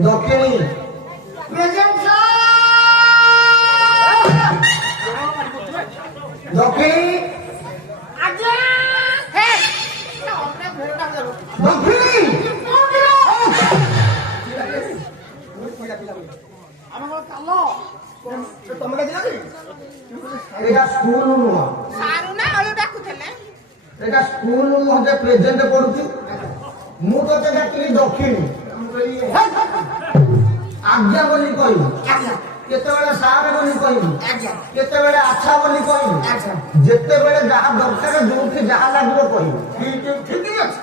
দক্ষিণী present sir দক্ষিণী আজ্ঞা হে দক্ষিণী আমার কালো ତମେ ଡାକିଲନି ଏଇଟା ସ୍କୁଲ ନୁହଁ ସାରୁ ନା ଆଳୁ ଡାକୁଥିଲେ ଏଇଟା ସ୍କୁଲ ନୁହଁ ଯେ ପ୍ରେଜେଣ୍ଟ ପଡୁଛି ମୁଁ ତତେ ଡାକିଲି ଦକ୍ଷିଣୀ ଆଜ୍ଞା ବୋଲି କହିବୁ କେତେବେଳେ ସାର୍ ବୋଲି କହିବୁ କେତେବେଳେ ଆଚ୍ଛା ବୋଲି କହିବୁ ଯେତେବେଳେ ଯାହା ଦରକାର ଯୋଉଠି ଯାହା ଲାଗିବ କହିବୁ ଠିକ ଅଛି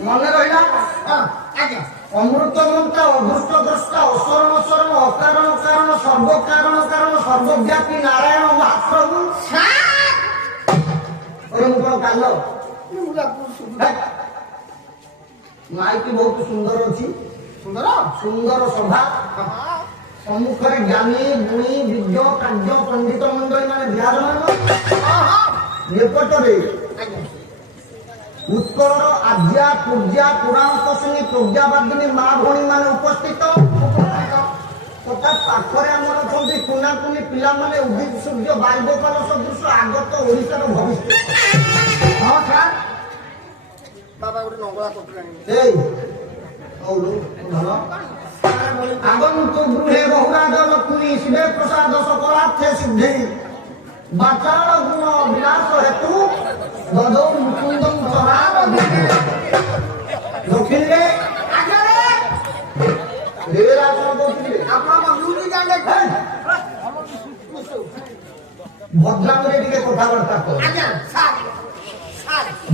ମନେ ରହିଲା ଅମୃତମନ୍ତା ଅଦୃଷ୍ଟଦ୍ରଷ୍ଟା ଅସରଣ ସରଣ ଅକାରଣ କାରଣ ସର୍ବକାରଣ କାରଣ ସର୍ବବ୍ୟାପୀ ନାରାୟଣ ମହାପ୍ରଭୁ କାଲ ମାଇକି ବହୁତ ସୁନ୍ଦର ଅଛି ସୁନ୍ଦର ସଭା ସମ୍ମୁଖରେ ଜ୍ଞାନୀ ଗୁଣୀ ବିଜ୍ଞ କାର୍ଯ୍ୟ ପଣ୍ଡିତ ମଣ୍ଡଳୀ ମାନେ ବିରାଜମାନ ନିକଟରେ ଉତ୍କଳର ଆଦ୍ୟା ପୂଜ୍ୟା ପୁରାଣ ତସିନୀ ପ୍ରଜ୍ଞାବାଦିନୀ ମା ଭଉଣୀ ମାନେ ଉପସ୍ଥିତ ତଥା ପାଖରେ ଆମର ଅଛନ୍ତି କୁନାକୁନି ପିଲାମାନେ ଉଦିତ ସୂର୍ଯ୍ୟ ବାୟୁଗୋପାଳ ସଦୃଶ ଆଗତ ଓଡ଼ିଶାର ଭବିଷ୍ୟତ ହଁ ସାର୍ ବାବା ଗୋଟେ ନଙ୍ଗଳା କରୁଥିଲାଣି এই আগন্তু গৃহে বহুরাজ লক্ষ্মী শিবে প্রসাদ সকলার্থে সিদ্ধি বাচাল গুণ বিনাশ হেতু দদৌ মুকুন্দম চরাব দক্ষিণে ভদ্রাঙ্গরে টিকে কথাবার্তা কর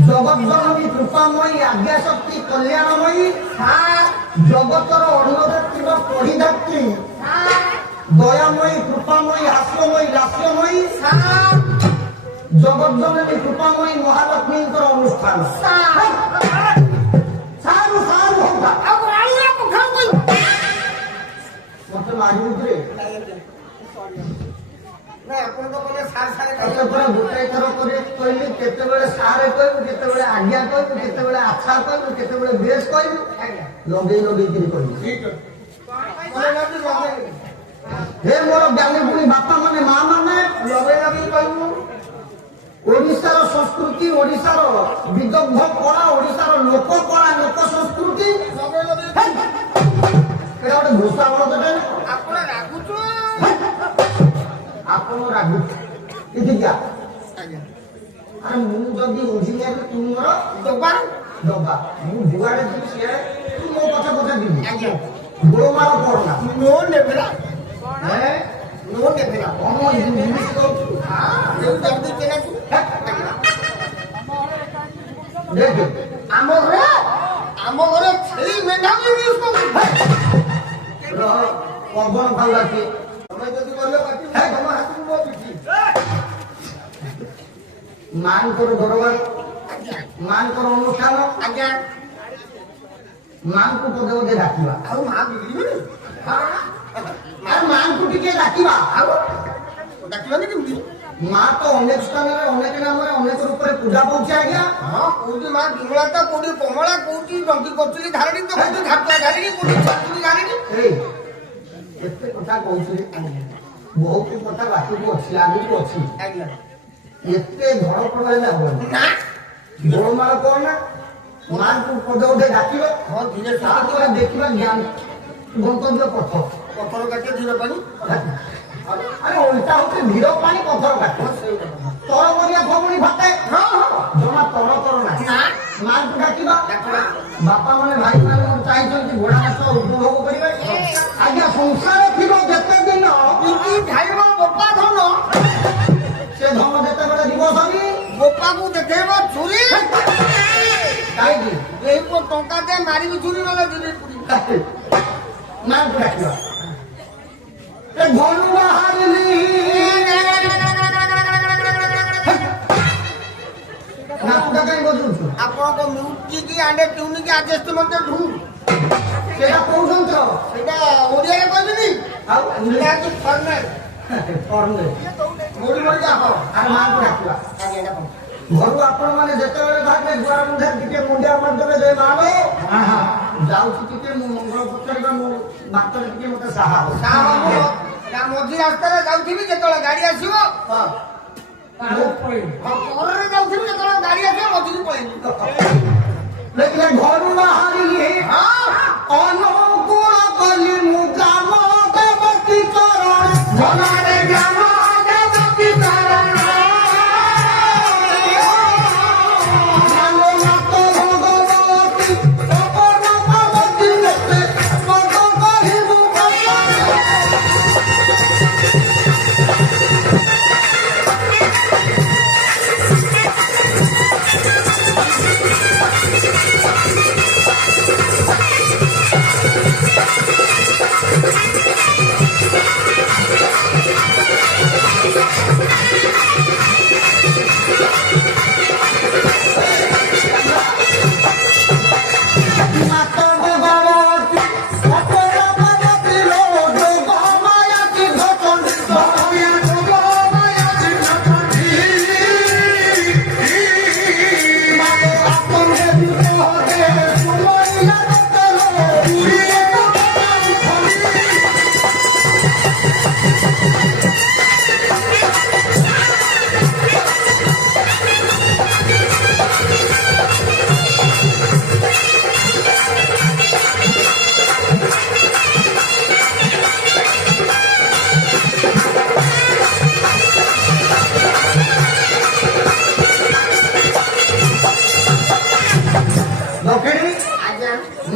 জগৎজননী কৃপাময়ী আজ্ঞাশক্তি কল্যাণময়ী জগতর অন্নদাত্রী পরিধাত্রী দয়াময়ী কৃপাময়ী হাস্যময়ী লাস্যময়ী জগৎজননী কৃপাময়ী মহালক্ষ্মীঙ্কর অনুষ্ঠান সারু সারু মতো মারিবুদ্রে গোটাଏ ଥର କରି କହିଲି କେତେବେଳେ ସାରେ କହିବୁ କେତେବେଳେ ଆଜ୍ଞା କହିବୁ କେତେବେଳେ ଆଚ୍ଛା କହିବୁ କେତେବେଳେ ବେଶ କହିବୁ ଲଗେଇ ଲଗେଇକିରି କହିବୁ ହେ ମୋର ଜ୍ଞାନୀ ପୁଣି ବାପା ମାନେ ମା ମାନେ ଲଗେଇ ଲଗେଇ କହିବୁ ଓଡ଼ିଶାର ସଂସ୍କୃତି ଓଡ଼ିଶାର ବିଦଗ୍ଧ କଳା ଓଡ଼ିଶାର ଲୋକ କଳା ଲୋକ ସଂସ୍କୃତି ଏଇଟା ଗୋଟେ ଘୋଷା ବଳଦଟେ ଆପଣ ରାଗୁଛୁ ଏଠିକା ଆରେ ମୁଁ ଯଦି ଇଞ୍ଜିନିୟର ତୁ ମୋର ଦବା ମୁଁ ଯୁଆଡେ ଯିବି ସିଆଡେ ତୁ ମୋ କଥା କଥା ଯିବି ଗୋଳମାଳ କରନା নো ନେବେଲା କଣ ଇଂଲିଶ କହୁଛୁ ଦେଖ ଆମ ଘରେ ଛେଳି ମେଣ୍ଢା ବି ୟୁଜ କରୁଛୁ ପବନ ଖାଉଲା କିଏ ତମେ ଯଦି କହିଲେ ତମ ହାତକୁ ମୋ ପିଠି ମାଙ୍କର ଦରବାର ମାଙ୍କର ଅନୁଷ୍ଠାନ ମାଙ୍କୁ ପଦେ ପଦେ ଡାକିବା ଆଉ ମା ବିଗିଡ଼ିବେନି ମାଙ୍କୁ ଟିକେ ଡାକିବା ଆଉ ଡାକିବାନି କେମିତି ମା ତ ଅନେକ ସ୍ଥାନରେ ଅନେକ ନାମରେ ଅନେକ ରୂପରେ ପୂଜା ପାଉଛି ଆଜ୍ଞା କୋଉଠି ମା ବିମଳାଟା କୋଉଠି କମଳା କୋଉଠି ଡଙ୍କି କରୁଥିଲି ଧାରଣୀ ତ କୋଉଠି ଝାପା ଧାରଣୀ କୋଉଠି ଛାତୁଲି ଧାରଣୀ ଏତେ କଥା କହୁଥିଲି ବହୁତ କଥା ବାଟକୁ ଅଛି ଆଗକୁ ଅଛି ଏତେ ଧଡ଼ପଡ଼ ହେଲେ ହବନି ଗୋଳମାଳ କର ନା ମାଙ୍କୁ ପଦେ ପଦେ ଡାକିବ ତାପରେ ଦେଖିବା ଜ୍ଞାନ ଗନ୍ତବ୍ୟ ପଥର କାଟିବ ଧୀର ପାଣି ଆରେ ଓଲଟା ହଉଛି ଧୀର ପାଣି ପଥର କାଟିବ ତର କରିବା ଫଗୁଣି ଫାଟେ ଜମା ତର କର ନା ମାଙ୍କୁ ଡାକିବା ବାପା ମାନେ ଭାଇ ମାନେ ଚାହିଁଛନ୍ତି ଘୋଡ଼ା ମାଛ ଉପଭୋଗ କରିବେ ଆଜ୍ଞା ସଂସାର ଥିବ ଯେତେ ଦିନ ଖାଇବ ବୋପା ଧନ ସେ ଧନ ଯେତେବେଳେ ଯିବ ସରି ବୋପାକୁ ଦେଖେଇବ ଛୁରୀ କାହିଁକି ଏଇ ଟଙ୍କା ଦେ ମାରିବି ଛୁରୀ ନହେଲେ ଦିଲ୍ଲୀ ପୁରୀ ମାଙ୍କୁ ଡାକିବା ଘରୁ ବାହାରିଲି ନାକୁଟା କାହିଁ ବଜୁଛୁ ଆପଣଙ୍କ ମ୍ୟୁଜିକ୍ ଆଣ୍ଡ ଟ୍ୟୁନିକ୍ ଆଡଜଷ୍ଟମେଣ୍ଟ ଢୁ ସେଇଟା କୋଉ ଯନ୍ତ୍ର ସେଇଟା ଓଡ଼ିଆରେ କହିବିନି ଆଉ ଇଂରାଜୀ ଫର୍ନେଟ୍ ମୋଡ଼ି ମୋଡ଼ି ଯାଅ ଆରେ ମାଙ୍କୁ ଡାକିବା ଘରୁ ଆପଣ ମାନେ ଯେତେବେଳେ ଭାବେ ଦୁଆର ମୁଣ୍ଡରେ ଟିକେ ମୁଣ୍ଡିଆ ମାରିଦେବେ ଯେ ମାଲୋ ଯାଉଛି ଟିକେ ମୁଁ ମଙ୍ଗଳ ପଚାରିବା ମୋ ବାଟରେ ଟିକେ ମତେ ସାହା ହବ। ମଝି ରାସ୍ତାରେ ଯାଉଥିବି ଯେତେବେଳେ ଗାଡି ଆସିବ ଘରରେ ଯାଉଥିବି ଯେତେବେଳେ ଗାଡି ଆସିବ ମଝିକୁ ପଳେଇବି। ଦେଖିଲେ ଘରୁ ବାହାରିଲି ଅନୁକୂଳ କଲି ମୁଁ ଗ୍ରାମ ଦେବତୀ ଚରଣ ଭଲରେ ଗ୍ରାମ ଦେବତୀ ଚରଣ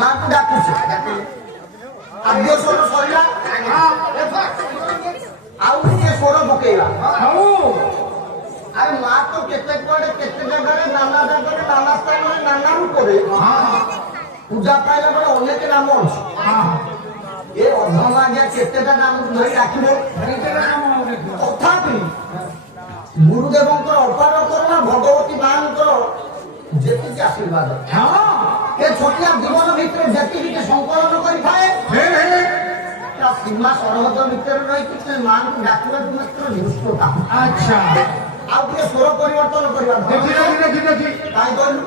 ମାକୁ ଡାକୁଛି ଆଦ୍ୟ ସ୍ୱର ସରିଲା ଆଉ ଟିକେ ସ୍ୱର ପକେଇବା। ଆରେ ମା ତ କେତେ କୁଆଡେ କେତେ ଜାଗାରେ ନାନା ଜାଗାରେ ନାନା ସ୍ଥାନରେ ନାନା ରୂପରେ ପୂଜା ପାଇଲା ବେଳେ ଅନେକ ନାମ ଅଛି। ଏ ଅଧମା ଆଜ୍ଞା କେତେଟା ନାମକୁ ଧରି ଡାକିବ ତଥାପି ଗୁରୁଦେବଙ୍କର ଅପାର କରୁଣା ଭଗବତୀ ମାଙ୍କର ଯେତିକି ଆଶୀର୍ବାଦ ଏ ଛୋଟିଆ ଜୀବନ ଭିତରେ ଯେତିକି ସଂକଳନ କରିଥାଏ ତା ସୀମା ସରହଦ ଭିତରେ ରହିକି ସେ ମାଙ୍କୁ ଡାକିବାକୁ ମାତ୍ର ନିଷ୍ଠତା। ଆଚ୍ଛା ଆଉ ଟିକେ ସ୍ୱର ପରିବର୍ତ୍ତନ କରିବା କାହିଁ କହିଲୁ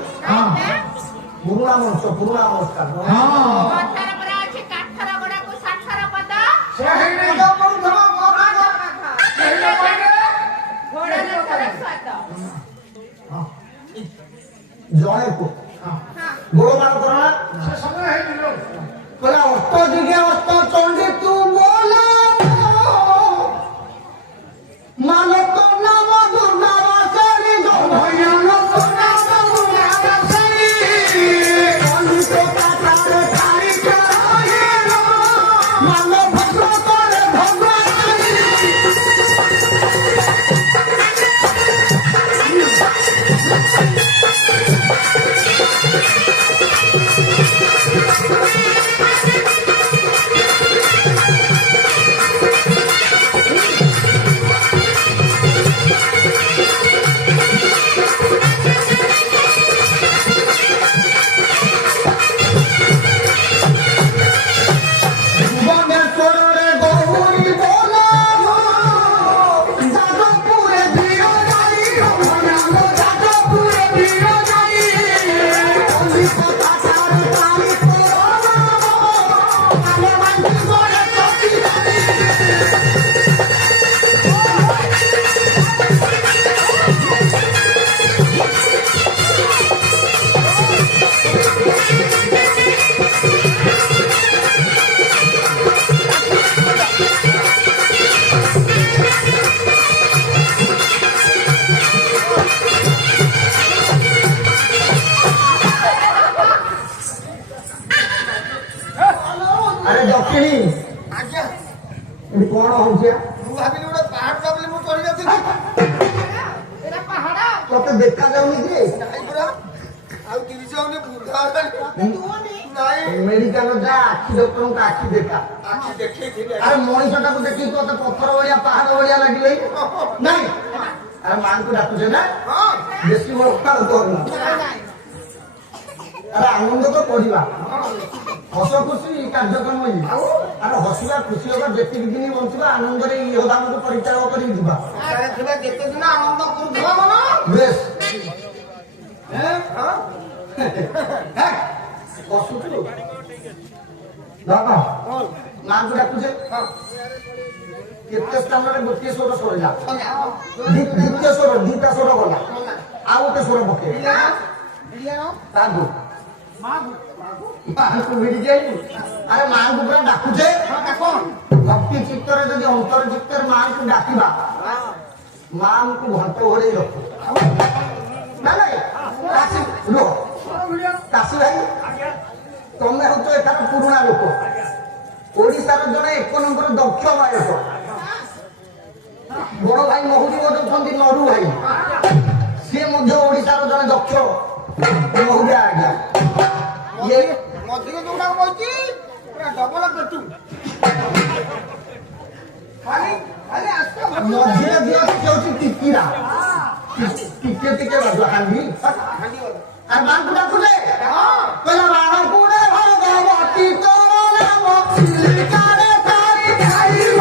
ପୁରୁଣା ମଞ୍ଚ ପୁରୁଣା ଅବସ୍ଥା ଜଣେ ଗୋଳମାଳ କରଣା କହିଲା ଅଷ୍ଟ ଦିଗେ ଅଷ୍ଟ ଚଣ୍ଡୀ ତୁ ବୋଲା ମାନତ ନାମ ଦୁର୍ଗା ବାସରୀ ଭୟାନ ମାନ ଭଦ୍ର করে କଣ ହଉଛି ମୁଁ ଭାବିଲି ଗୋଟେ ପାହାଡ ବୋଲି ମୁଁ ଚଢି ଯାଉଥିଲି ତତେ ଦେଖା ଯାଉନି କି ଆଉ ତିରିଶ ହଉନି ମେଡିକାଲ ଯା ଆଖି ଡକ୍ଟରଙ୍କୁ ଆଖି ଦେଖା ଆଖି ଦେଖେଇଥିଲି ଆରେ ମଣିଷଟାକୁ ଦେଖିକି ତତେ ପଥର ଭଳିଆ ପାହାଡ ଭଳିଆ ଲାଗିଲେ ନାଇଁ ଆରେ ମାଙ୍କୁ ଡାକୁଛେ ନା ବେଶୀ ବଳ କରୁନା ଆରେ ଆନନ୍ଦ ତ କରିବା ହସ ଖୁସି କାର୍ଯ୍ୟକ୍ରମ ଇଏ ଆରେ ହସିବା ଖୁସି ହବା ଯେତିକି ଦିନ ବଞ୍ଚିବା ଆନନ୍ଦରେ ଇହ ଧାମକୁ ପରିତ୍ୟାଗ କରିକି ଯିବା ଯେତେ ଦିନ ଆନନ୍ଦ କରୁଥିବା ମନ ବେଶ ବସୁଛୁ ମାଙ୍କୁ ଡାକୁଛେ କେତେ ସ୍ଥାନରେ ଗୋଟିଏ ସ୍ୱର ସରିଲା ଦ୍ୱିତୀୟ ସ୍ୱର ଦିଟା ସ୍ୱର ଗଲା ଆଉ ଗୋଟେ ସ୍ୱର ପକେଇ ତାକୁ ମାଙ୍କୁ ଭିଡି ଯାଇଛୁ ଆରେ ମାଙ୍କୁ ପୁରା ଡାକୁଛେ ଭକ୍ତି ଚିତ୍ତରେ ଯଦି ଅନ୍ତର ଚିତ୍ତରେ ମାଙ୍କୁ ଡାକିବା ମାଙ୍କୁ ଘଣ୍ଟ ଘୋଡେଇ ରଖୁ ନା ନାଇଁ ରୁହ କାଶୀ ଭାଇ ତମେ ହଉଛ ଏଠାର ପୁରୁଣା ଲୋକ ଓଡ଼ିଶାର ଜଣେ ଏକ ନମ୍ବର ଦକ୍ଷ ଗାୟକ ବଡ ଭାଇ ମହୁରୀ ବଜାଉଛନ୍ତି ନରୁ ଭାଇ ସିଏ ମଧ୍ୟ ଓଡ଼ିଶାର ଜଣେ ଦକ୍ଷ ମହୁରିଆ ଆଜ୍ଞା ଇଏ ମଝିରେ ଯୋଉଟା କହିଛି ପୁରା ଡବଲ ପେଟୁ ଖାଲି ଖାଲି ଆସ୍ତେ ମଝିରେ ଦିଅ ଟିକେ ହଉଛି ଟିକିରା ଟିକେ ଟିକେ ବାଜୁଆ କାନ୍ଦି আর মানকু ডাকুলে কইলা মানকু রে ভগবতী তোর নাম সিলকারে তারি খাইব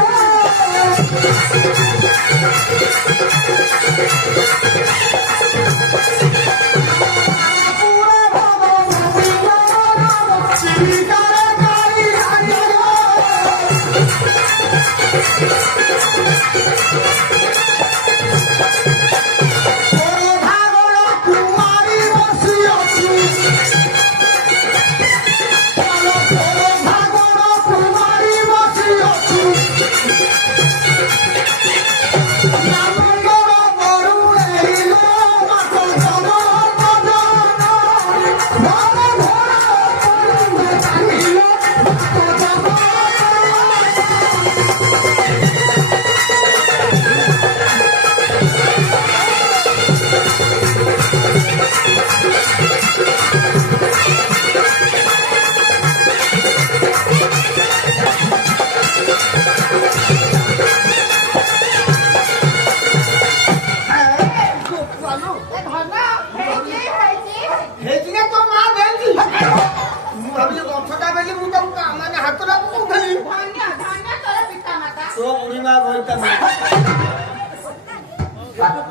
পুরে ভগবতী তোর নাম সিলকারে তারি খাইব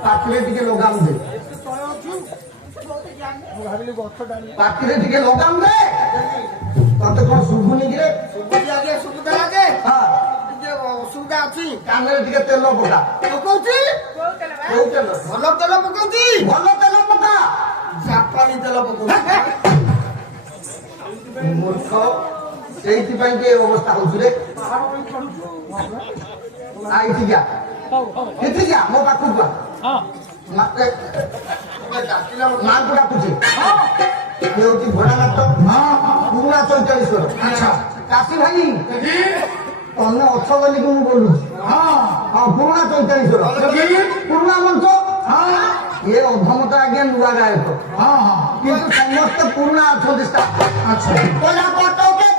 পাখিরে টিকে লগাম দে পাখিরে টিকে লগাম দে ততে কোন শুভুনি গিরে সুবিধা লাগে সুবিধা লাগে হ্যাঁ ଟିକେ ଅସୁବିଧା ଅଛି କାନରେ ଟିକେ ତେଲ ପକା ପକଉଛି କୋଉ ତେଲ ଭଲ ତେଲ ପକଉଛି ଭଲ ତେଲ ପକା ଜାପାନୀ ତେଲ ପକଉଛି ମୂର୍ଖ ସେଇଥିପାଇଁ କି ଏ ଅବସ୍ଥା ହଉଛି ରେ ଆଇଠିକା ଏଠିକା ମୋ ପାଖକୁ ମତେ ମାଙ୍କୁ ଡାକୁଛି ଇଏ ହଉଛି ଘୋଡ଼ାନାଥ ପୁରୁଣା 44 ଆଚ୍ଛା କାଶୀ ଭାଇ ତମେ ଅଛ ବୋଲିକି ମୁଁ ବୋଲୁଛି ହଁ ପୁରୁଣା 44 ପୁରୁଣା ମଞ୍ଚ ଇଏ ଅଧମତ ଆଜ୍ଞା ନୂଆ ଗାୟକ କିନ୍ତୁ ସମସ୍ତେ ପୁରୁଣା ଅଛନ୍ତି ଆଚ୍ଛା କହିଲା କଟକେ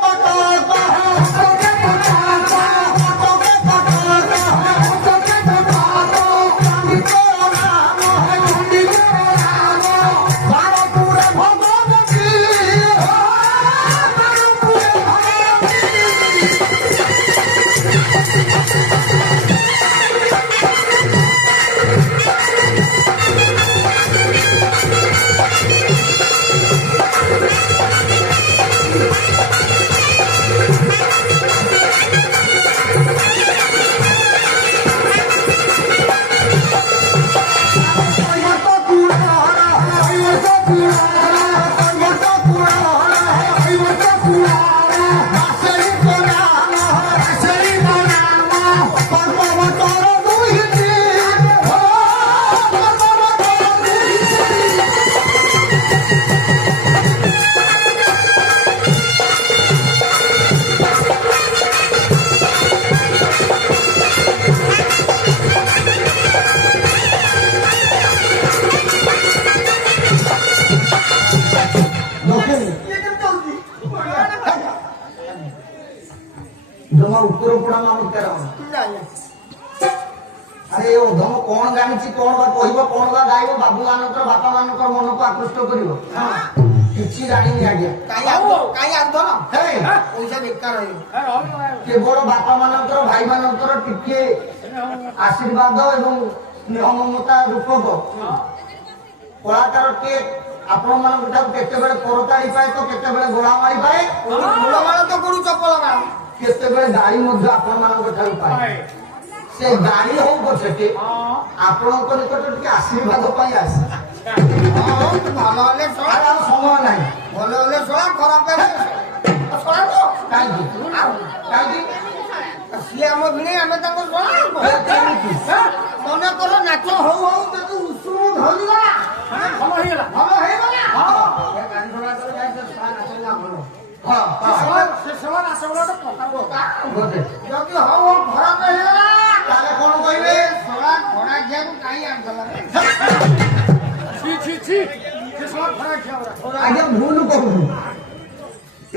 ଜମା ଉତ୍ତର ପଡ଼ା ମାମୁଁ ତେର ଆରେ ଏ ଅଧମ କଣ ଜାଣିଛି କଣ ବା କହିବ କଣ ବା ଗାଇବ ବାବୁ ମାନଙ୍କର ବାପା ମାନଙ୍କର ମନକୁ ଆକୃଷ୍ଟ କରିବ କିଛି ଜାଣିନି ଆଜ୍ଞା କାଇଁ ଆଉଧନ ହେ ପଇସା ବେକାର ହେଇବ କେବଳ ବାପା ମାନଙ୍କର ଭାଇ ମାନଙ୍କର ଟିକେ ଆଶୀର୍ବାଦ ଏବଂ ସ୍ନେହ ମମତା ରୂପକ କଳାକାର ଟିକେ ଆପଣ ମାନଙ୍କ ଠାରୁ କେତେବେଳେ କରତାଳି ପାଏ ତ କେତେବେଳେ ଗୋଳା ମାରି ପାଏ, ଫୁଲମାଳ ତ କରୁ ଚପଲ ମାଳ। କେତେବେଳେ ଗାଳି ମଧ୍ୟ ଆପଣ ମାନଙ୍କ ଠାରୁ ପାଏ। ସେ ଗାଳି ହଉ ପଛକେ ଆପଣଙ୍କ ନିକଟରେ ଟିକେ ଆଶୀର୍ବାଦ ପାଇଁ ଆସେ। ଭଲ ହେଲେ ଶଳା, ଆଉ ସମୟ ନାହିଁ। ଭଲ ହେଲେ ଶଳା, ଖରାପ ହେଲେ ଶଳା ନୁହଁ। କାହିଁକି କାହିଁକି ସିଏ ଆମ ଭିଣେଇ, ଆମେ ତାଙ୍କ ଶଳା। ମନେ କର ନାଚ ହଉ ହଉ ତାକୁ ଉଷୁମ ଧରିଗଲା, ଭଲ ହେଇଗଲା, ଭଲ ହେଇଗଲା। ହଁ ସେ ଶଳା ନାଚ ଗୋଟେ ଗୋଟେ ଯଦି ହଉ ହଉ ଖରାପ ହେଇଗଲା, ତାହେଲେ କଣ କହିବେ? ଶଳା ଘୋଡ଼ା ଖିଆକୁ କାହିଁ ଆଣିଦେଲା? ଆଜ୍ଞା ଭୁଲ କହୁଛୁ।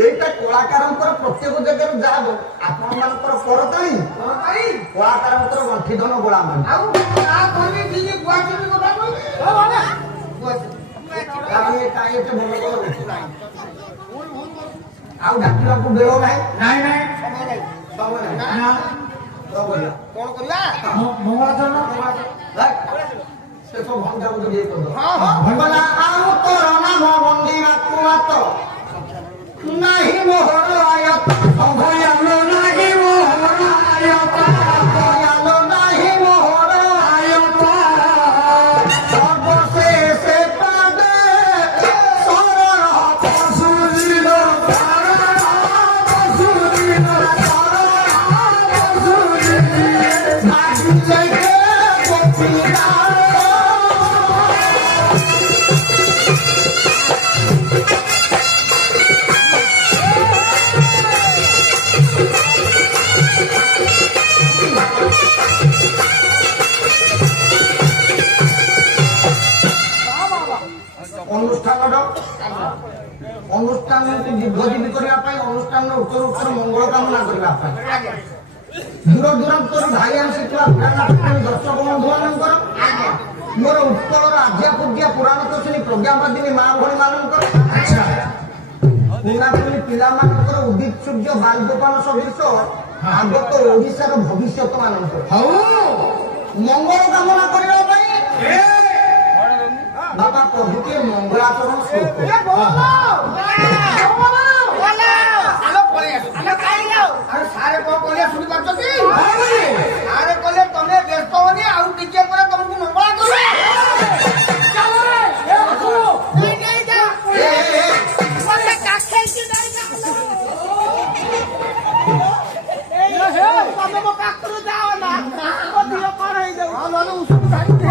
ଏଇଟା କଳାକାରଙ୍କର ପ୍ରତ୍ୟେକ ଜାଗାରୁ ଯାହା ଆପଣ ମାନଙ୍କର କରତାଳି, କଳାକାରଙ୍କର ଗଣ୍ଠି ଧନ ଗୋଳା ମାରି। ଆଉ କହିବି ଟିକେ ଗୁଆଚୁରି କଥା କହିବି। କାରଣ କାହିଁ ଏତେ ଭଲ କରୁଛି ଆଉ ଡାକିବାକୁ ବେଳ ନାହିଁ। ନାଇଁ ନାଇଁ ସମୟ ନାହିଁ। ସମୟ ନାହିଁ। ନା କଣ କରିବା? କଣ କରିବା? ଶେଷ ଭଞ୍ଜାକୁ ଟିକେ କରିଦେବ। ହଁ ହଁ ଭଗଲା ଆଉ ତୋର ନାମ ବନ୍ଦିବାକୁ ମାତ ନାହିଁ ମୋହର ଆୟତ, ଅଭୟାଲ ନାହିଁ ମୋହର ଆୟତ, ଅଭୟାଲ ନାହିଁ ମୋହର ଆୟତ, ସର୍ବଶେଷେ ପାଦେ ସରଳ ପଶୁରିଲ, ସରଳ ପଶୁରିଲ, ସରଳ ପଶୁରିଲ, ଭାବିଲେ ଗୋପୀନାଥ। অনুষ্ঠানକୁ ଦୀର୍ଘଜୀବୀ କରିବା ପାଇଁ, অনুষ্ঠাନର ଉତ୍ତର ଉତ୍ତର ମଙ୍ଗଳ କାମନା କରିବା ପାଇଁ ଦୂର ଦୂରାନ୍ତରୁ ଧାଇ ଆସିଥିବା ଦର୍ଶକ ବନ୍ଧୁ ମାନଙ୍କର, ମୋର ଉତ୍କଳର ଆଦ୍ୟା ପୂଜ୍ୟା ପୁରାଣ ତୋଷିଣୀ ପ୍ରଜ୍ଞାବାଦିନୀ ମା ଭଉଣୀ ମାନଙ୍କର, ପୁଣାପୁଣି ପିଲାମାନଙ୍କର, ଉଦିତ ସୂର୍ଯ୍ୟ ବାଲଗୋପାଳ ସଦୃଶ ଆଗତ ଓଡ଼ିଶାର ଭବିଷ୍ୟତ ମାନଙ୍କର ମଙ୍ଗଳ କାମନା କରିବା ପାଇଁ ବାବା ପ୍ରଭୁଟିଏ ମଙ୍ଗଳାଚରଣ ଶ୍ଲୋକ। ସାରେ କଣ କହିଲେ ଶୁଣିପାରୁଛ କି? ସାରେ କହିଲେ ତମେ ବ୍ୟସ୍ତ ହନି, ଆଉ ଟିକେ ପରେ ତମକୁ ମଙ୍ଗଳା କରିବେ। ତମେ ମୋ ପାଖରୁ ଯାଅ ନା, ଦିଅ କଣ ହେଇଯାଉ। ନହେଲେ ଉଷୁମ ଧାରିକି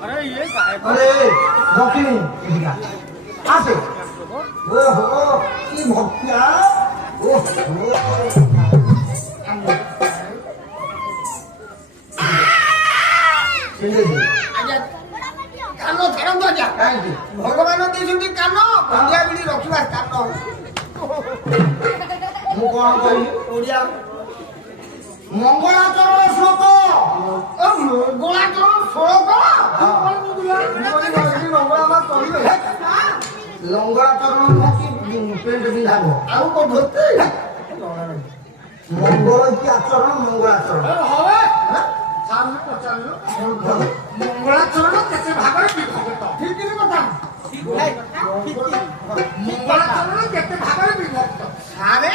अरे भक्ति आसे ओहो की भक्तिया କାନ ଛାଡ଼ନ୍ତୁ ଆଜ୍ଞା। କାହିଁକି ଭଗବାନ ଦେଇଛନ୍ତି କାନ, କନ୍ୟା ବିଡ଼ି ରଖିବା କାନ। ମୁଁ କଣ କହିଲି? ଓଡ଼ିଆ ମଙ୍ଗଳାଚରଣ ଶ୍ଲୋକ, ମଙ୍ଗଳାଚରଣ ଶ୍ଲୋକ। ଲଙ୍ଗଳାଚରଣ କି ପେଣ୍ଟ ପିନ୍ଧାବ ଆଉ କଣ ଧୋତି? ମଙ୍ଗଳ କି ଆଚରଣ, ମଙ୍ଗଳାଚରଣ ମଙ୍ଗଳାଚରଣ କେତେ ଭାଗରେ ବିଭକ୍ତ? ଠିକ କଥା। ମଙ୍ଗଳାଚରଣ କେତେ ଭାଗରେ ବିଭକ୍ତ? ସାରେ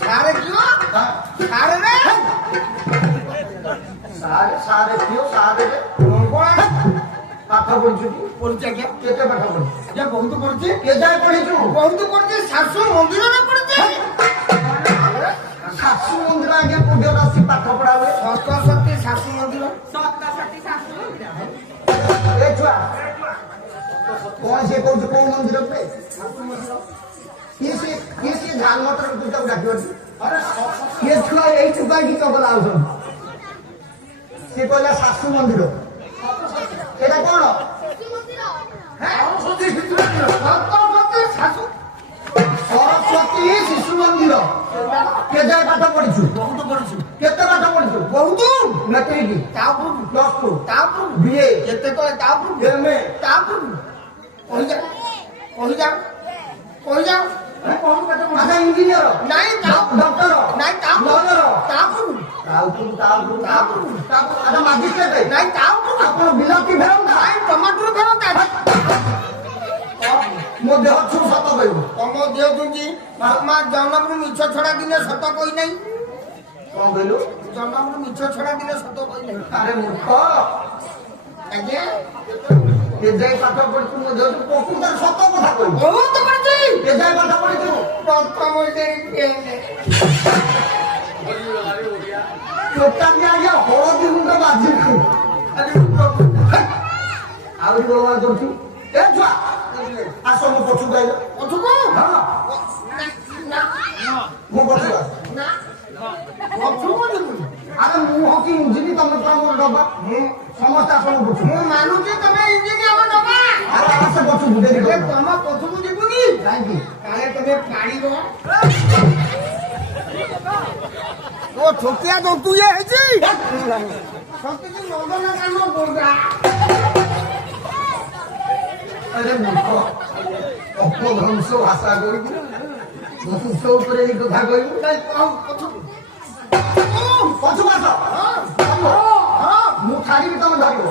ସାରେ କିଅ ସାରେ ରେ ସାରେ ସାରେ କିଓ ସାରେ ମଙ୍ଗଳା ପାଠ ପଢିଛୁ କି? ପଢୁଛି ଆଜ୍ଞା। କେତେ ପାଠ ପଢିଛୁ? ଆଜ୍ଞା ବହୁତ ପଢୁଛି। କେଯାଏ ପଢିଛୁ? ବହୁତ ପଢୁଛି। ଶାଶୁ ମନ୍ଦିରରେ ପଢୁଛି। ଶାଶୁ ମନ୍ଦିର ଆଜ୍ଞା କୋଉଠି ଆସି ପାଠ ପଢା ହୁଏ? ସପ୍ତଶତୀ ଶାଶୁ ମନ୍ଦିର। ଏ ଛୁଆ କଣ ସେ କହୁଛୁ କୋଉ ମନ୍ଦିର ରେ? କିଏ ସିଏ ଝାଲମଟର ପୂଜାକୁ ଡାକିବ? କିଏ ଛୁଆ ଏଇଠୁ କାହିଁକି ଚଗଲା ଆଉଛନ୍ତି? ସିଏ କହିଲା ଶାଶୁ ମନ୍ଦିର। ସେଇଟା କଣ? ସରସ୍ୱତୀ ଶାଶୁ ସରସ୍ୱତୀ ଶିଶୁ ମନ୍ଦିର। କେଯାଏ ପାଠ ପଢିଛୁ? ବହୁତ ପଢୁଛୁ। କେତେ ପାଠ ପଢିଛୁ? ବହୁତ। ମେଟ୍ରିକ, ତାପରୁ +2, ତାପରୁ ବିଏ, ଯେତେ ତଳେ ତାପରୁ ଏମଏ, ତାପରୁ କହିଯାଉ କହିଯାଉ କହିଯାଉ। ଆଚ୍ଛା ଇଞ୍ଜିନିୟର, ନାଇଁ ଡକ୍ଟର, ନାଇଁ ଲୟର, ତାପରୁ ଆଚ୍ଛା ମାଜିଷ୍ଟ୍ରେଟ, ନାଇଁ ତାପରୁ ଆପଣ ବିଲାତି ଫେରନ୍ତା, ନାଇଁ ଟମାଟର ଫେରନ୍ତା। ମୋ ଦେହ ଛୁ ସତ କହିବୁ ତମ ଦେହ ତୁଞ୍ଜି ମା ଜନ୍ମରୁ ମିଛ ଛଡା ଦିନେ ସତ କହି ନାହିଁ କଣ କହିଲୁ ଜନ୍ମରୁ ମିଛ ଛଡା ଦିନେ ସତ କହି ନାହିଁ ଆରେ ମୂର୍ଖ ଆଜ୍ଞା ଏ ଯାଇ ପାଠ ପଢିଛୁ ମୋ ଦେହ ପ୍ରକୃତରେ ସତ କଥା କହିବୁ ବହୁତ ପଢିଛି ଏ ଯାଇ ପାଠ ପଢିଛୁ ପ୍ରଥମ ଟୋଟାଲି ଆଜ୍ଞା ହଳଦୀ ଗୁଣ୍ଡ ବାଜିବୁ ଆହୁରି ବ୍ୟବହାର କରୁଛୁ ଏ ଛୁଆ ଆସ ମୋ ପଛକୁ ଆଇଲ ପଛକୁ ହଁ ମୋ ପଛକୁ ଆସ ଆରେ ମୁଁ ହକି ଇଞ୍ଜିନି ତମେ ପୁରା ମୋର ଡବା ମୁଁ ସମସ୍ତେ ଆସ ମୋ ପଛକୁ ମୁଁ ମାନୁଛି ତମେ ଇଞ୍ଜିନ ଆମ ଡବା ଆରେ ଆସ ପଛକୁ ଦେଖି ତମ ପଛକୁ ଯିବୁନି କାହିଁକି କାଳେ ତମେ ପାଣିବ ଓ ଛୋଟିଆ ଜନ୍ତୁ ଇଏ ହେଇଛି ସତେକି ନନ୍ଦନ କାମ ଗୋଡା ଆରେ ମୂର୍ଖ ଅପଭ୍ରଂଶ ଭାଷା କରିବୁ ବଂଶ ଉପରେ ଏଇ କଥା କହିବୁ ପଛକୁ ପଛକୁ ଆସ ମୁଁ ଛାଡ଼ିବି ତମେ ଧରିବ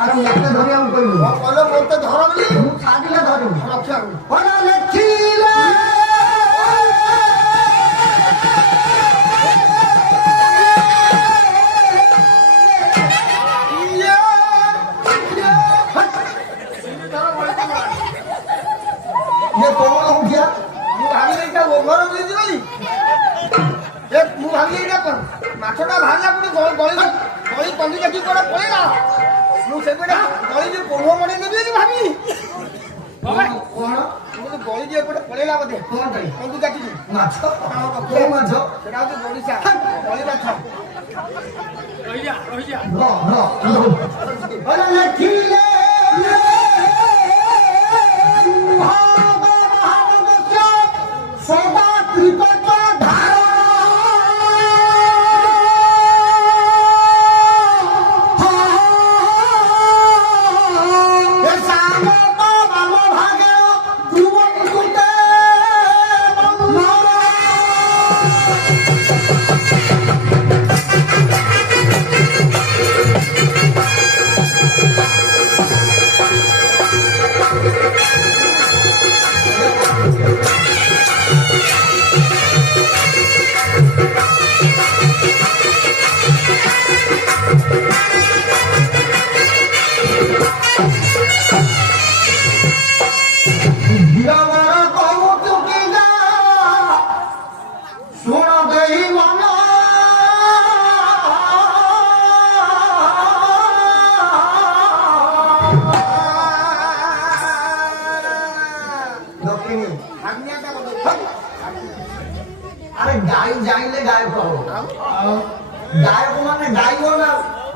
ଆରେ ମତେ ଧରିବାକୁ କହିବୁ କହିଲ ମତେ ଧର ବୋଲି ମୁଁ ଛାଡ଼ିଲେ ଧରିବି ରଖିବାକୁ ଲେଖିଲେ ये कौन हो गया ମୁଁ ଭାବିଲି ଏଇଟା ଓଭର ବ୍ରିଜ ବୋଲି ମୁଁ ଭାବିଲି ଏଇଟା ମାଛଟା ବାହାରିଲା ପୁଣି ଗଳି କନ୍ଦି ଦେଖି କୁଆଡେ ପଳେଇଲା ମୁଁ ସେପଟେ ଗଳିକି ପୋହ ମଣେଇ ଦେବି ବୋଲି ଭାବିଲି कौन ମୁଁ ଗଳିକି ଏପଟେ ପଳେଇଲା ବୋଧେ कौन करी କନ୍ଦି କାଟିକି माछ କୋଉ माछ ସେଟା ହଉଛି ଗଡ଼ିଶା ଗଳି ମାଛ नो नो अरे लेखिले सदा त्रिकट धार अरे गाय जाइले गाय कहो गायक माने गाइबो ना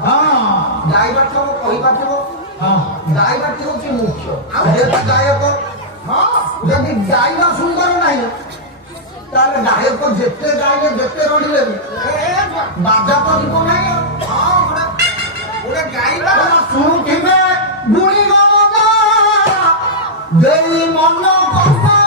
हां गाय बाठो कहि बाठो हां गाय बाठी होची मुख्य जे गायक हां जदि गायबा सुंदर नाही ताले गायक जेते गाइले जेते रडिले बाजा तो दिबो नाही हां ଗୋଟେ ଗାଈ ଶୁଣୁଥିବେ ବୁଢ଼ୀ ଗମନା ଦେଇ ମନ କମା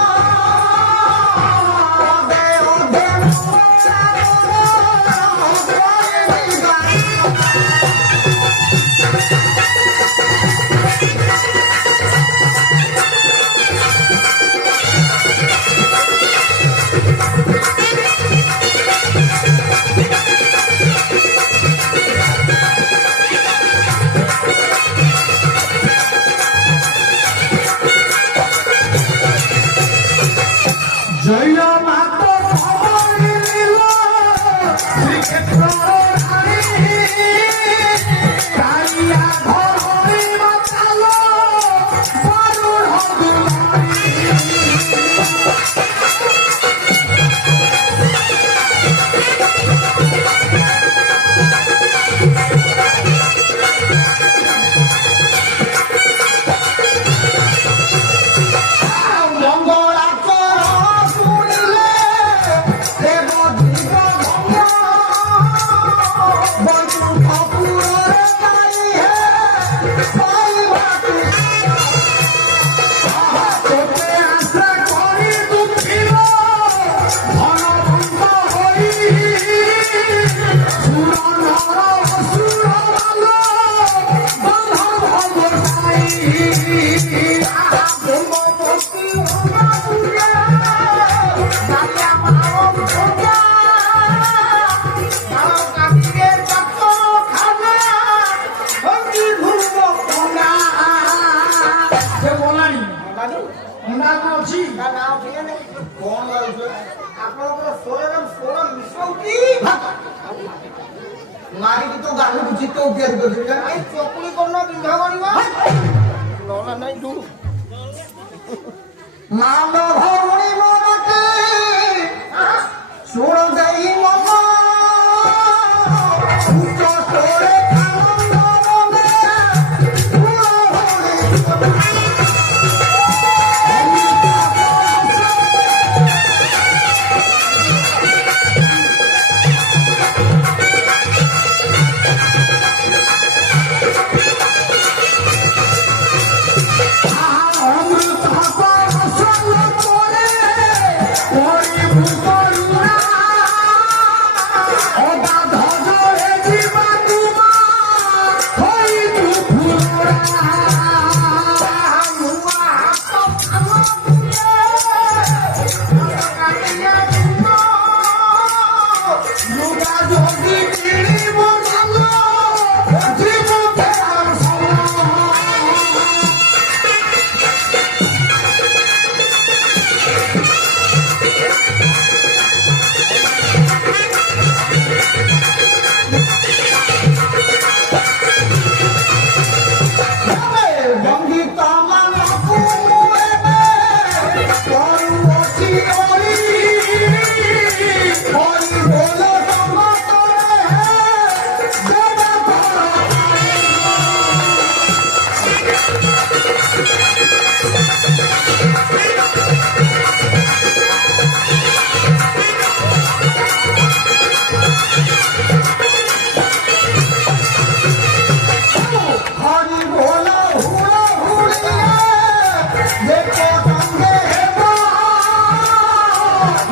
ମାନେ ଅଣ୍ଡା କଣ ଅଛି? ତା ନାଁ ଠିକ ନାହିଁ କଣ ଲାଗୁଛ? ଆପଣଙ୍କର ସ୍ୱରରେ ସ୍ୱର ମିଶଉଚି ମାରିକି ତ ଗାଲକୁ ଚିତ୍ତ ତିଆରି କରିଛି ନା? ନାଇଁ ଚକୁଳି କରୁନ ବିନ୍ଧା କରିବ ନହେଲେ ନାଇଁ ଦୁ ମାଲ ଭଉଣୀ ମନକେ ଶୁଣ ଯାଇ ମନ ଉଚ୍ଚ ସ୍ୱରେ ଆନନ୍ଦ ମନେ ଶୁଣ ଭଉଣୀ অমৃত হসল পরে পরিভূ করুণা অবাধ জলে জীবা তুমা হইতু ফুরা মুয়া হাত আমুয়ে কাটিয়া দিন লুগা যদি কিনিব জানো জীবন ফেরার সময় বঙ্গিতা মানকু এবে করুছি ওরি হরি বল সমতরে দেবা কর হরি বল হুড় হুড়িয়ে দেখো সঙ্গে হেব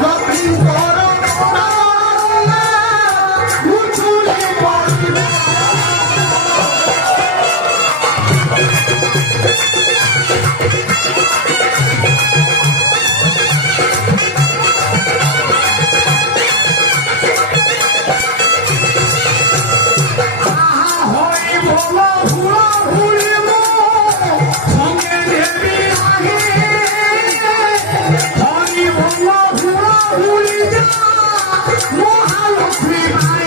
লক্ষ্মী কর কোণারে উছুলি পড়িবে হরি বল হুড় হুড়িব সঙ্গে দেবী আগে হরি বল হুড় হুড়ি যা মহালক্ষ্মী মাই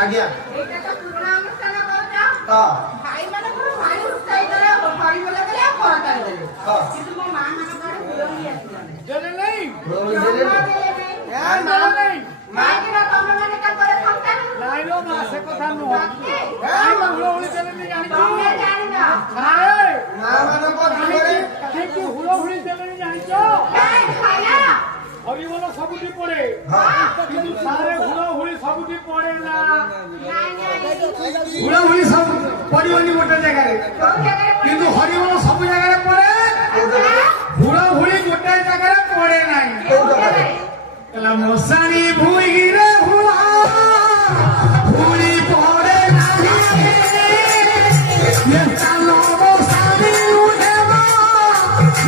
আজ্ঞা এটা তো পুরো অনুষ্ঠান করছ হ্যাঁ ভাই মানে পুরো ভাই উৎসাহী করে ভাই বলে গেলে পড়াটা দেবে হ্যাঁ কিন্তু ମୋ ମା ମାନଙ୍କର ବିରଙ୍ଗି ଆସିଲାନି জেনে নেই বলি ଜମା দিলে ଦେଲେ ନାହିଁ জেনে নেই ମାଗିର ତମେ ମାନେ ତାଙ୍କର ସନ୍ତାନ নাইলো মা সে কথা নয় এই হুড়োহুড়ি জেনে নেই জানিছো ତମେ ଜାଣିନ আরে ମା ମାନଙ୍କ ଜୀବନରେ কিন্তু হুড়োহুড়ি জেনে নেই জানিছো କାଇଁ ଖାଇଲା হরিবল সবুটি পড়ে কিন্তু সারে হুড়োহুড়ি সবুটি পড়ে না ନାଇଁ ନାଇଁ হুড়োহুড়ি সব পড়িবনি গোটে জায়গায় କୋଉ ଜାଗାରେ কিন্তু হরিবল সব জায়গায় পড়ে হুড়োহুড়ি গোটে জায়গায় পড়ে নাই কোন জায়গায় এলা মশানি ভুইরে হুড়া হুড়ি পড়ে নাই এ চালো মশানি উঠেবা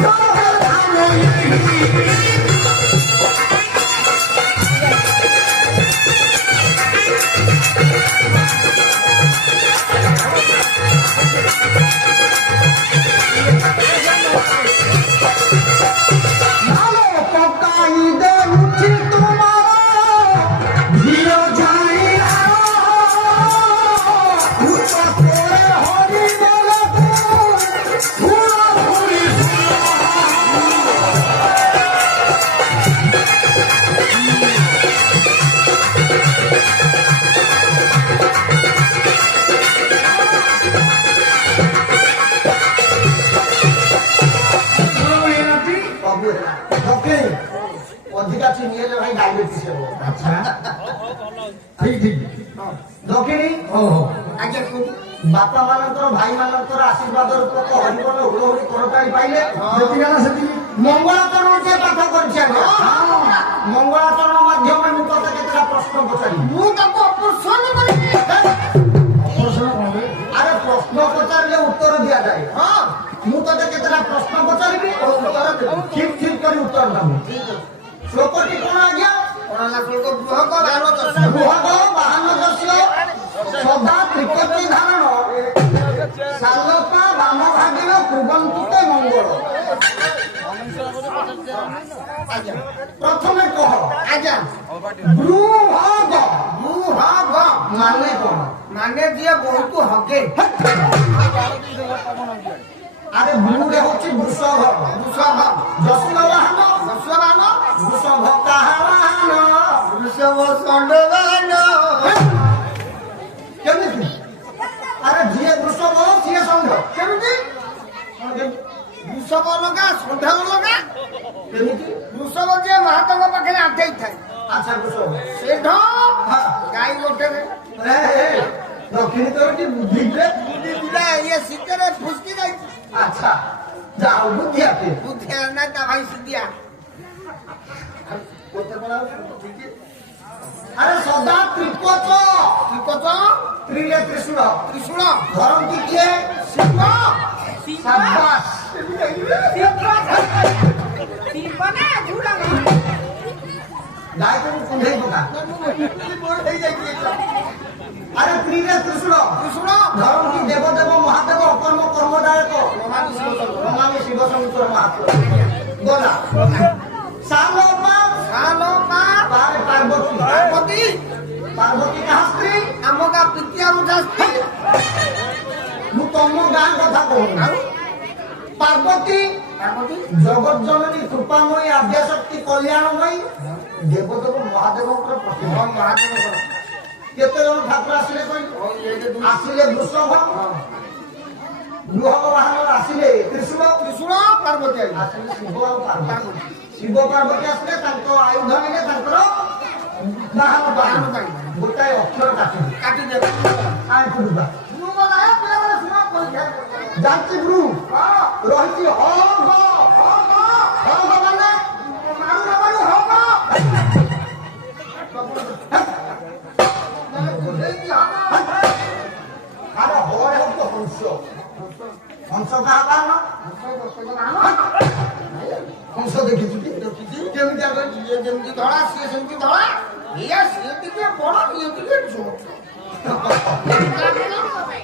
নহে ভালো ভালো পকাই দেউছি তোমার ভিড় যাই উচ্চ করে হরি বলে হুড় হুড়ি বাবু ওকে ଅଧିକା ଚିନି ହେଲେ ଭାଇ ଡାଇବେଟିସ୍ ହେବ আচ্ছা ঠিক ঠিক ଦକ୍ଷିଣୀ ଓହୋ ଆଜ୍ଞା କୁହନ୍ତୁ ବାପା ମାନଙ୍କର ଭାଇ ମାନଙ୍କର ଆଶୀର୍ବାଦ ରୂପକ ହରିବଲ ହୁଳହୁଳି କରତାଳି ପାଇଲେ ଯେତିକି ହେଲା ସେତିକି ମଙ୍ଗଳାଚରଣ ଯେ ପାଠ କରିଛି ଆଜ୍ଞା ମଙ୍ଗଳାଚରଣ ମାଧ୍ୟମରେ ମୁଁ ତତେ କେତେଟା ପ୍ରଶ୍ନ ପଚାରିବି ମୁଁ ତାକୁ ଅପସନ କରିବି ଅପରସନ କଣ ବେ? ଆରେ ପ୍ରଶ୍ନ ପଚାରିଲେ ଉତ୍ତର ଦିଆଯାଏ ହଁ ମୁଁ ତତେ କେତେଟା ପ୍ରଶ୍ନ ପଚାରିବି ଉତ୍ତର ଦେବି ଠିକ୍ ଠିକ୍ କରି ଉତ୍ତର ଦେବୁ ଶ୍ଲୋକଟି କଣ ଆଜ୍ଞା କଣ ହେଲା ଶୁଳ୍କ ଗୃହକ ବାହାନ ଦର୍ଶ ଗୁହକ ବାହନ ଦସ୍ୟ ସଦା ତ୍ରିକଟି ଧାରଣ ସାଲପା ବାମ ଆଜ୍ଞା ପ୍ରଥମେ କହ ଆଜ୍ଞା ବୃହଦ ବୃହଦ ମାନେ କଣ? ମାନେ ଯିଏ ବହୁତ ହଗେ ଆରେ ବୃରେ ହଉଛି ବୃଷଭ, ବୃଷଭ ଯଶିର ବାହନ, ବୃଷବାନ ବୃଷଭ କାହା ବାହନ? ବୃଷଭ ଷଣ୍ଢବାନ କେମିତି? ଆରେ ଯିଏ ବୃଷଭ ସିଏ ଷଣ୍ଢ। କେମିତି ବୃଷଭ ଅଲଗା ଷଣ୍ଢ ଅଲଗା କେମିତି? ବୃଷଭ ଯିଏ ମହାଦେବ ପାଖରେ ଆଠେଇ ଥାଏ ଆଚ୍ଛା ବୃଷଭ ଷେଣ୍ଢ ଗାଈ ଗୋଟେରେ ଦକ୍ଷିଣ ତୋର କି ବୁଦ୍ଧି ରେ? ପିଲା ଇଏ ଶୀତରେ ଫୁସକି ଯାଇଛି ଆଚ୍ଛା ଯାଉ ବୁଦ୍ଧି ଆପେ। ବୁଦ୍ଧି ନାହିଁ ତା ଭାଇ ସିଦ୍ଧିଆ ଆରେ ସଦା ତ୍ରିପଚ ତ୍ରିକୋଚ ତ୍ରିରେ ତ୍ରିଶୂଳ ତ୍ରିଶୂଳ ଧରନ୍ତି କିଏ? ଶିବ ସାବାସ୍। ଗାୟକକୁ କୁଣ୍ଢେଇ ପକା। ଆରେ ତ୍ରିରେ ତ୍ରିଶୂଳ ତ୍ରିଶୂଳ ଧରନ୍ତି ଦେବଦେବ ମହାଦେବ ଅକର୍ମ କର୍ମଦାୟକ ନମାମି ଶିବ ଶଙ୍କର ମହାପ୍ରଭୁ। ଗଲା ସାଲୋପା ସାଲୋପା ପାରେ ପାର୍ବତୀ। ପାର୍ବତୀ ପାର୍ବତୀ କାହା ସ୍ତ୍ରୀ? ଆମ ଗାଁ ପିତିଆ ବୁଝା ମୁଁ ତମ ଗାଁ କଥା କହୁନି। ପାର୍ବତୀ ପାର୍ବତୀ ଜଗତ ଜନନୀ କୃପାମୟୀ ଆଦ୍ୟାଶକ୍ତି କଲ୍ୟାଣମୟୀ ଦେବଦେବ ମହାଦେବଙ୍କର ପ୍ରତିମା। ମହାଦେବ କେତେ ଜଣ ଠାକୁର ଆସିଲେ କହିଲେ? ଆସିଲେ ବୃଷଭ, ବୃହଦ ବାହନ ଆସିଲେ ତ୍ରିଶୂଳ, ତ୍ରିଶୂଳ ପାର୍ବତୀ ଆଇଲେ। ଆସିଲେ ଶିବ ଆଉ ପାର୍ବତୀ। ଶିବ ପାର୍ବତୀ ଆସିଲେ ତାଙ୍କ ଆୟୁଧ ନେଲେ ତାଙ୍କର ବାହନ ପାଇଁ ଗୋଟାଏ ଅକ୍ଷର କାଟିଲେ। କାଟିଦେବେ ଜାତି ବୃ ରହିଛି ହ ଗ ମାନେ ଆରେ ହରେ ହଉଛି ହଂସ। ହଂସ କାହା ବାହନ? ହଂସ ଦେଖିଛୁ କି? କେମିତି ଆଗ ଇଏ ଯେମିତି ଧଳା ସିଏ ସେମିତି ଧଳା ଇଏ ସିଏ ଟିକେ ବଡ ଇଏ ଟିକେ ଛୋଟ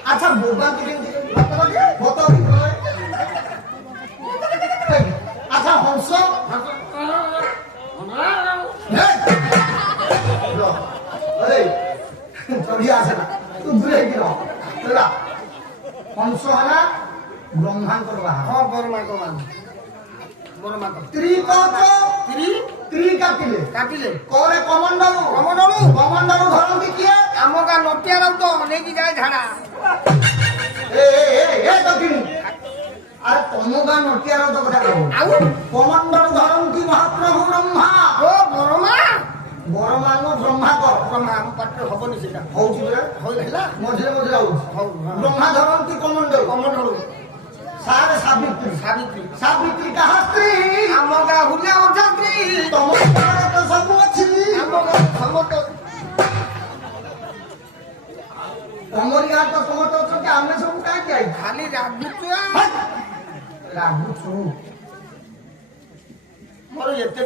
ଆଚ୍ଛା ବୋବାନ୍ତି କେମିତି? ଆଚ୍ଛା ହଂସ ଚଢି ଆସେ ନା ତୁ ଦୂରେଇକି ରହ ହେଲା। ହଂସ ହେଲା ବ୍ରହ୍ମାଙ୍କର ବାହାନ। ହଁ ବରମାଙ୍କ ମାନ ବରମାଙ୍କ ତ୍ରିପଚ ତ୍ରି କାଟିଲେ କାଟିଲେ କରେ କମଣ୍ଡଳୁ କମଣ୍ଡଳୁ କମଣ୍ଡଳୁ ଧରନ୍ତି କିଏ? ଆମ ଗାଁ ନଟିଆ ରାଉତ ନେଇକି ଯାଏ ଝାଡା ଏ ଦକ୍ଷିଣୀ ଆରେ ତମ ଗାଁ ନଟିଆର ତ କଥା କହୁ। ଆଉ କମଣ୍ଡଳୁ ଧରନ୍ତି ମହାପ୍ରଭୁ ବ୍ରହ୍ମା। ଓ ବରମା ବରମାନ ବ୍ରହ୍ମାକର ବ୍ରହ୍ମା ଆମ ପାଟିରେ ହବନି ସେଇଟା ହଉଛି ପରା ହଉ ହେଲା ମଝିରେ ମଝିରେ ହଉଛି। ହଉ ବ୍ରହ୍ମା ଧରନ୍ତି କମଣ୍ଡଳୁ କମଣ୍ଡଳୁ ସାରେ ସାବିତ୍ରୀ। ସାବିତ୍ରୀ ସାବିତ୍ରୀ କାହା ସ୍ତ୍ରୀ? ଆମ ଗାଁ ହୁଲିଆ ଅଜା ସ୍ତ୍ରୀ ତମ ଗାଁରେ ତ ସବୁ ଅଛି। ଆମ ଗାଁ ସମସ୍ତ ତମରି ଗାଁ ତ ସମସ୍ତେ ଅଛନ୍ତି ଆମେ ସବୁ କାହିଁକି ଆଇ ଖାଲି ରାଗୁଛୁ ରାଗୁଛୁ? ମୋର ଏତେ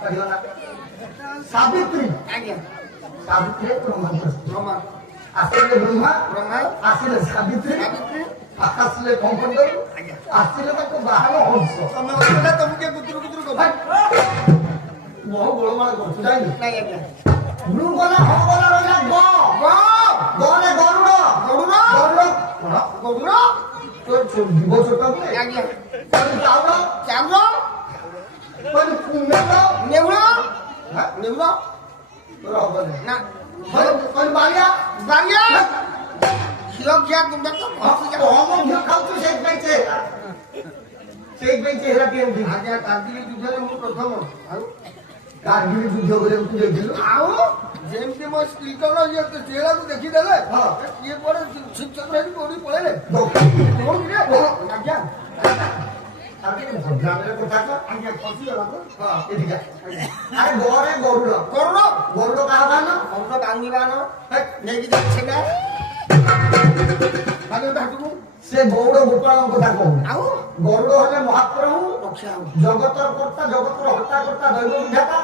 କହିଗଲା। ସାବିତ୍ରୀ ଆଜ୍ଞା ସାବିତ୍ରୀ ବ୍ରହ୍ମାଙ୍କର ସ୍ତ୍ରୀ। ବ୍ରହ୍ମା ଆସିଲେ ବ୍ରହ୍ମା ବ୍ରହ୍ମା ଆସିଲେ ସାବିତ୍ରୀ ସାବିତ୍ରୀ ଆସିଲେ କମଣ୍ଡଳୁ ଆସିଲେ ତାଙ୍କ ବାହାର ହଂସ। ତମେ ଅସୁବିଧା ତମକୁ କିଏ କୁତୁରୁ କୁତୁରୁ କର ବହୁ ଗୋଳମାଳ କରୁଛୁ ଯାଇନି। ନାଇଁ ଆଜ୍ଞା ବ୍ଲୁ ଗଲା ହ ଗଲା ରହିଲା ଗ ଗରେ ଗରୁଡ ଗରୁଡ ଗରୁଡ କଣ ଗରୁଡ ତୋର ଜୀବ ଛୋଟ ହୁଏ। ଆଜ୍ଞା ଚାଉଳ ଚାଉଳ କୁମେଳ ନେଉଳ ନେଉଳ ତୋର ହବନି ନା ବାଳିଆ ବାଲିଆ ଝିଅ ଖିଆ ତୁମେ ତ କମ ଘିଅ ଖାଉଛୁ ସେଇଥିପାଇଁ ଚେହେରା କେମିତି? ଆଜ୍ଞା କାର୍ଗିଲ ଯୁଦ୍ଧରେ ମୁଁ ପ୍ରଥମ ଆଉ କାର୍ଗିଲ ଯୁଦ୍ଧ କରିବାକୁ ତୁ ଯାଇଥିଲୁ? ଆଉ ଯେମିତି ମୋ ସ୍ତ୍ରୀଙ୍କର ଇଏ ଚେହେରାକୁ ଦେଖିଦେଲେ କିଏ ପରେ ଶିକ୍ଷକ ହେଇକି କୋଉଠି ପଳେଇଲେ ଆଜ୍ଞା ଭଦ୍ରାମରେ କଥା କହ। ଆଜ୍ଞା ଫସିଗଲା ତ ଏଠିକା ଆରେ ଗରେ ଗରୁଡ କରୁଣ ଗରୁଡ କାହା ବାହାନ? କଣ ଭାଙ୍ଗିବାନ ନେଇକି ଯାচ্ছে ନା ଭାବେ ଭାଟକୁ ସେ ଗୌଡ଼ ଗୋପାଳଙ୍କ କଥା କହୁ। ଆଉ ଗରୁଡ ହେଲେ ମହାପ୍ରଭୁ ରକ୍ଷା ଜଗତର କର୍ତ୍ତା ଜଗତର ହତ୍ୟା କର୍ତ୍ତା ଦୈବ ବିଧାତା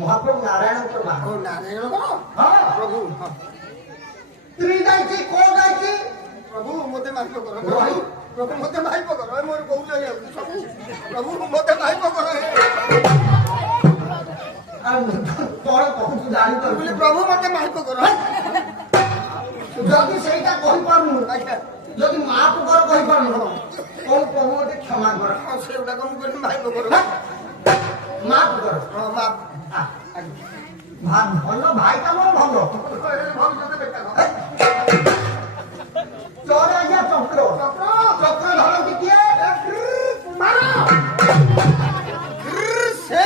ମହାପ୍ରଭୁ ନାରାୟଣଙ୍କର ବାହାନ। ନାରାୟଣଙ୍କର ହଁ ପ୍ରଭୁ ସ୍ତ୍ରୀ ଯାଇଛି କୋ ଯାଇଛି ପ୍ରଭୁ ମତେ ମାରିବ କର ରହି। ପ୍ରଭୁ ମତେ ମାରିବ କର ମୋର କହୁଛ ସବୁ ପ୍ରଭୁ ମତେ ମାଇକ କର ଆଉ କଣ କହୁଛୁ ଜାଣିପାରୁଛୁ ବୋଲି ପ୍ରଭୁ ମତେ ମାଇକ କର ଯଦି ସେଇଟା କହିପାରୁନୁ ଆଜ୍ଞା ଯଦି ମା ପୁକାର କହିପାରୁନୁ କଣ ପ୍ରଭୁ ମତେ କ୍ଷମା କର ହଁ ସେଗୁଡାକ ମୁଁ କହିଲି ମାଇକ କର ମା ପୁକାର ହଁ ମା ଭଲ ଭାଇଟା ମୋର ଭଲ ଭବିଷ୍ୟତ ଦେଖା ଚୋର ଆଜ୍ଞା ଚକ୍ର ଚକ୍ର ଧରନ୍ତି କିଏ ମାର ସେ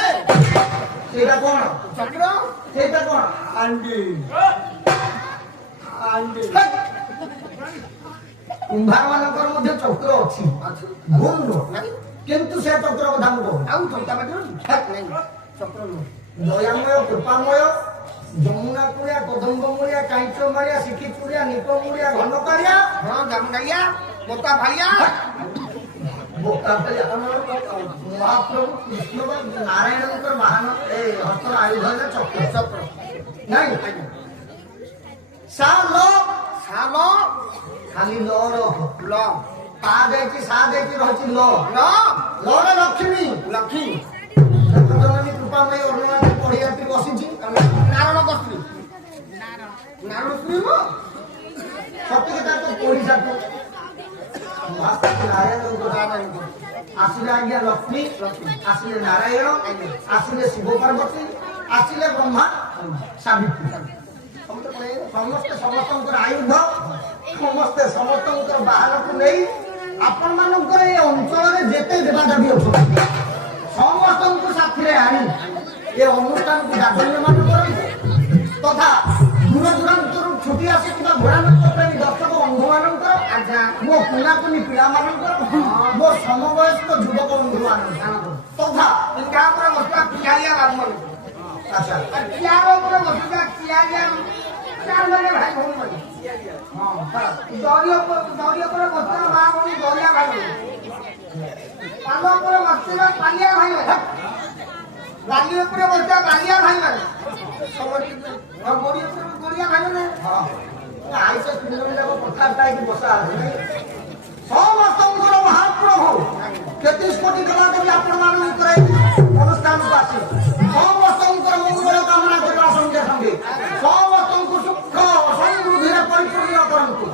ସେଇଟା କଣ ଚକ୍ର ସେଇଟା କଣ ଆଣ୍ଡି ଆଣ୍ଡି କୁମ୍ଭାର ମାନଙ୍କର ମଧ୍ୟ ଚକ୍ର ଅଛି ଭୁଲ ନୁହଁ କିନ୍ତୁ ସେ ଚକ୍ର କଥା ମୁଁ କହୁନି ଆଉ ଚକ୍ର ବାଟିବ ନାଇଁ ଚକ୍ର ନୁହଁ ଦୟାମୟ କୃପାମୟ ଯମୁନା କୁଳିଆ କଦମ୍ବ ମୂଳିଆ କାଇଁଚ ମାଳିଆ ଶିଖି ଚୁଳିଆ ନିପ ମୂଳିଆ ଘନକାଳିଆ ହଁ ଜାମୁଡାଳିଆ ବୋତା ଫାଳିଆ ମହାପ୍ରଭୁ କୃଷ୍ଣ ନାରାୟଣଙ୍କର ବାହନ ଏ ହସ୍ତର ଆୟୁଧ ହେଲା ଚକ୍ର ଚକ୍ର ନାଇଁ ସା ଲ ଶାମ ଖାଲି ଲ ର ଲ ତା ଦେଇକି ସା ଦେଇକି ରହିଛି ଲ ଲ ଲ ରେ ଲକ୍ଷ୍ମୀ ଲକ୍ଷ୍ମୀ ଜଗଜନନୀ କୃପାମୟୀ ଅରୁଣାଚଳ ପଢିବାକୁ ବସିଛି ନାରଣ କସ୍ତ୍ରୀ ନାରଣ ସ୍ତ୍ରୀ ନୁହଁ ସତିକି ତାକୁ ପଢିସାକୁ ଆସିଲେ ଆଜ୍ଞା ଲକ୍ଷ୍ମୀ ଆସିଲେ ନାରାୟଣ ଆସିଲେ ଶିବ ପାର୍ବତୀ ଆସିଲେ ବ୍ରହ୍ମା ସାବିତ୍ରୀ ସମସ୍ତେ ସମସ୍ତଙ୍କର ଆୟୁଧ ସମସ୍ତେ ସମସ୍ତଙ୍କର ବାହାରକୁ ନେଇ ଆପଣ ମାନଙ୍କର ଏ ଅଞ୍ଚଳରେ ଯେତେ ଦେବାଦେବୀ ଅଛନ୍ତି ସମସ୍ତଙ୍କୁ ସାଥିରେ ଆଣି ଏ ଅନୁଷ୍ଠାନକୁ ଜାଗରଣମାନ କରନ୍ତୁ ତଥା ଦୂର ଦୂରାନ୍ତରୁ ଛୁଟି ଆସିଥିବା ଘୋଡ଼ାନାଚ ପ୍ରେମୀ ଦର୍ଶକ ବନ୍ଧୁମାନଙ୍କର ମୋ କୁନାକୁନି ପିଲାମାନଙ୍କର ମୋ ସମବୟସ୍କ ଯୁବକ ବନ୍ଧୁମାନଙ୍କର ତଥା ପିଠା ଉପରେ ବସିବା ପିଠାଳିଆ ବାବୁମାନେ ଆଚ୍ଛା ଚିଆର ଉପରେ ବସିବା ଚିଆଳିଆ ମାନେ ଭାଇ ଭଉଣୀ ମାନେ ଦରି ଉପରେ ବସିବା ମା ଭଉଣୀ ଦରିଆ ଭାଇ ପାଲ ଉପରେ ବସିବା ପାଲିଆ ଭାଇ ବାଲି ଉପରେ ବସିବା ବାଲିଆ ଭାଇ ମାନେ ଗୋଡି ଉପରେ ଗୋଡିଆ ଭାଇ ମାନେ ଆଇସ ତିନି ଯାକ କଥାବାର୍ତ୍ତା ହେଇକି ବସା ସମସ୍ତଙ୍କର ମହାପ୍ରଭୁ 33 କୋଟି ଦେବାଦେବୀ ଆପଣମାନଙ୍କର ଅନୁଷ୍ଠାନକୁ ଆସି ସମସ୍ତଙ୍କର ମଙ୍ଗଳ କାମନା କରିବା ସଙ୍ଗେ ସଙ୍ଗେ ସମସ୍ତଙ୍କୁ ସୁଖ ସମୃଦ୍ଧିରେ ପରିପୂର୍ଣ୍ଣ କରନ୍ତୁ